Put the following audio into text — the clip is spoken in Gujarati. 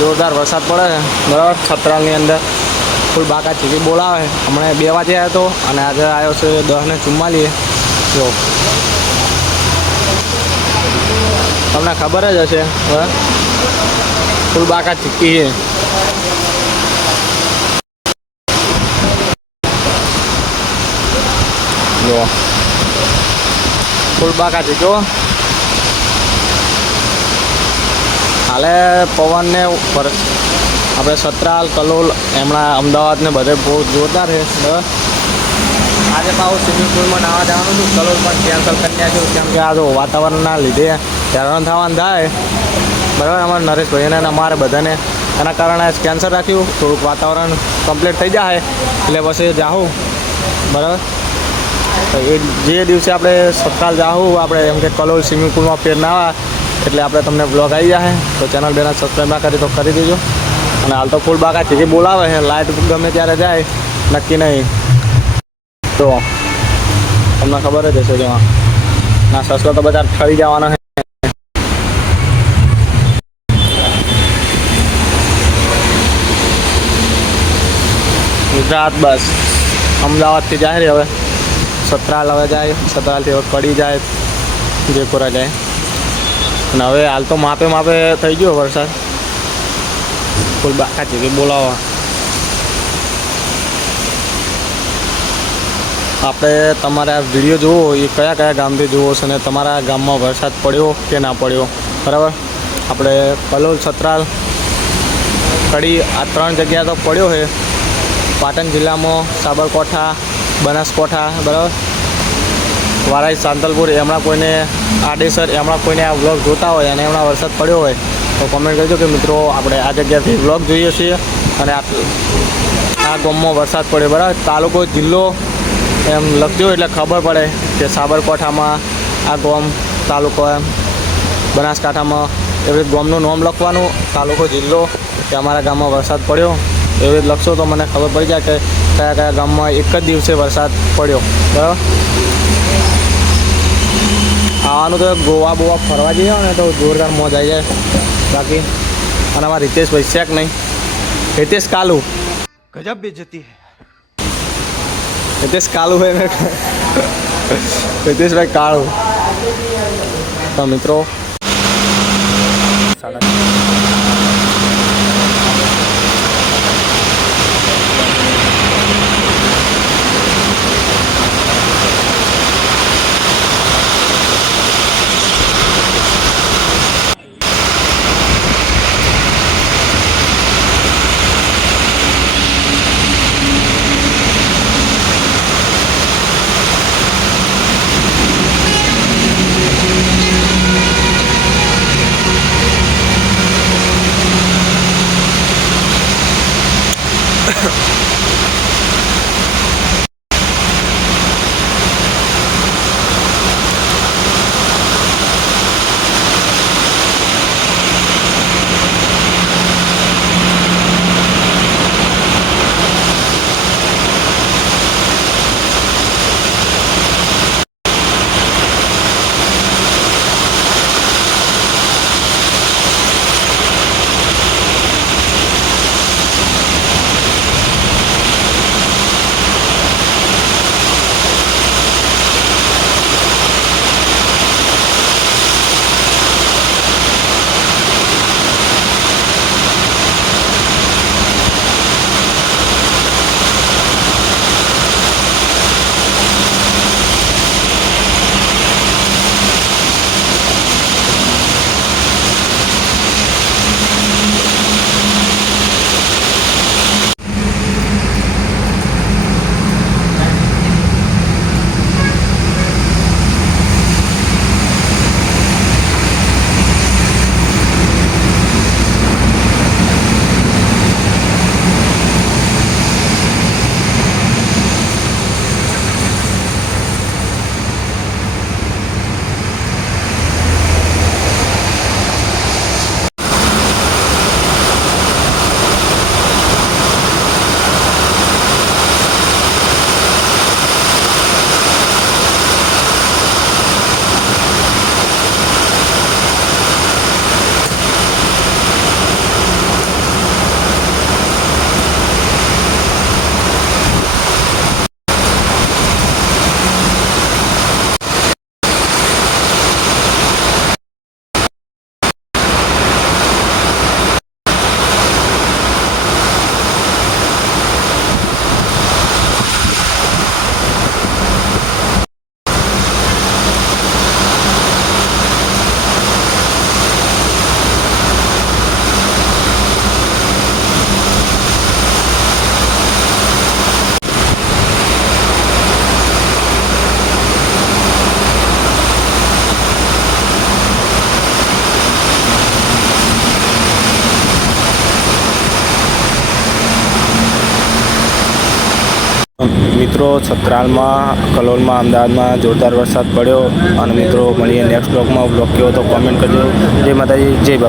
જોરદાર વરસાદ પડે છે બરાબર. છત્રાલની અંદર ફૂલ બાકા ચીકી બોલાવે. હમણાં 2 વાગે આવ્યો હતો અને આજે આવ્યો છે 10:44. જો તમને ખબર જ હશે બરાબર, ફૂલ બાકા ચીકી છે. જો ફૂલ બાકા ચીકો હાલે પવનને આપણે સતરાલ, કલોલ, હમણાં અમદાવાદ ને બધે બહુ જોરદાર છે. આજે પાછું સ્વિમિંગ પુલમાં નાહવા જવાનું હતું. કલોલ પણ કેન્સલ કરી નાખ્યું કેમ કે આ જો વાતાવરણના લીધે હેરાન થવાનું થાય બરાબર. અમારે નરેશભાઈને અને અમારે બધાને એના કારણે કેન્સલ રાખ્યું. થોડુંક વાતાવરણ કમ્પ્લીટ થઈ જાય એટલે પછી જાઉં બરાબર. એ જે દિવસે આપણે સતરાલ જાઉં આપણે એમ કે કલોલ સ્વિમિંગ પુલમાં ફેર નાવા એટલે આપણે તમને બ્લોગ આવી જાય. તો ચેનલ બેના સબસ્ક્રાઈબ ના કરી તો કરી દેજો. અને હાલ તો ફૂલ બાકા ચીકી બોલાવે છે. લાઇટ ગમે ત્યારે જાય નક્કી નહીં. તો તમને ખબર જ હશે જેમાં ના સસલો તો બધા ઠરી જવાનો છે. ગુજરાત બસ અમદાવાદથી જાય રે હવે સતરાલ હવે જાય. સતરાલથી હવે કડી જાય, જયપુરા જાય. અને હવે હાલ તો માપે થઈ ગયો વરસાદ. ફૂલ બાકા ચીકી બોલાવવા આપણે તમારે આ વિડીયો જુઓ એ કયા ગામથી જુઓ છો અને તમારા ગામમાં વરસાદ પડ્યો કે ના પડ્યો બરાબર. આપણે કલોલ, સતરાલ, કડી આ 3 જગ્યા તો પડ્યો છે. પાટણ જિલ્લામાં સાબરકાંઠા, બનાસકાંઠા બરાબર, વારાઈ, સાંતલપુર એમણા કોઈને આડેસર એમણા કોઈને આ વ્લોગ જોતા હોય અને એમણા વરસાદ પડ્યો હોય તો કમેન્ટ કરજો કે મિત્રો આપણે આ જગ્યાથી વ્લોગ જોઈએ છીએ અને આ ગામમાં વરસાદ પડ્યો બરાબર. તાલુકો, જિલ્લો એમ લખજો એટલે ખબર પડે કે સાબરકાંઠામાં આ ગામ, તાલુકો એમ બનાસકાંઠામાં એવી રીતે ગામનું નામ લખવાનું, તાલુકો, જિલ્લો કે અમારા ગામમાં વરસાદ પડ્યો એવી રીતે લખશો તો મને ખબર પડી જાય કે કયા ગામમાં એક જ દિવસે વરસાદ પડ્યો બરાબર. આવવાનું તો ગોવા ફરવા જઈએ ને તો જોરદાર મોજ આવી જાય. બાકી અને અમારા રિતેશભાઈ છે કે નહીં, રિતેશ કાલુ ગજબ બેઇज्जती है. રિતેશ કાલુ ભાઈ રિતેશભાઈ કાળુ. તો મિત્રો મિત્રો છત્રાલમાં, કલોલમાં, અમદાવાદમાં જોરદાર વરસાદ પડ્યો. અને મિત્રો મળીએ નેક્સ્ટ બ્લોગમાં. બ્લોગ કેવો તો કોમેન્ટ કરજો. જય માતાજી, જય બાપા.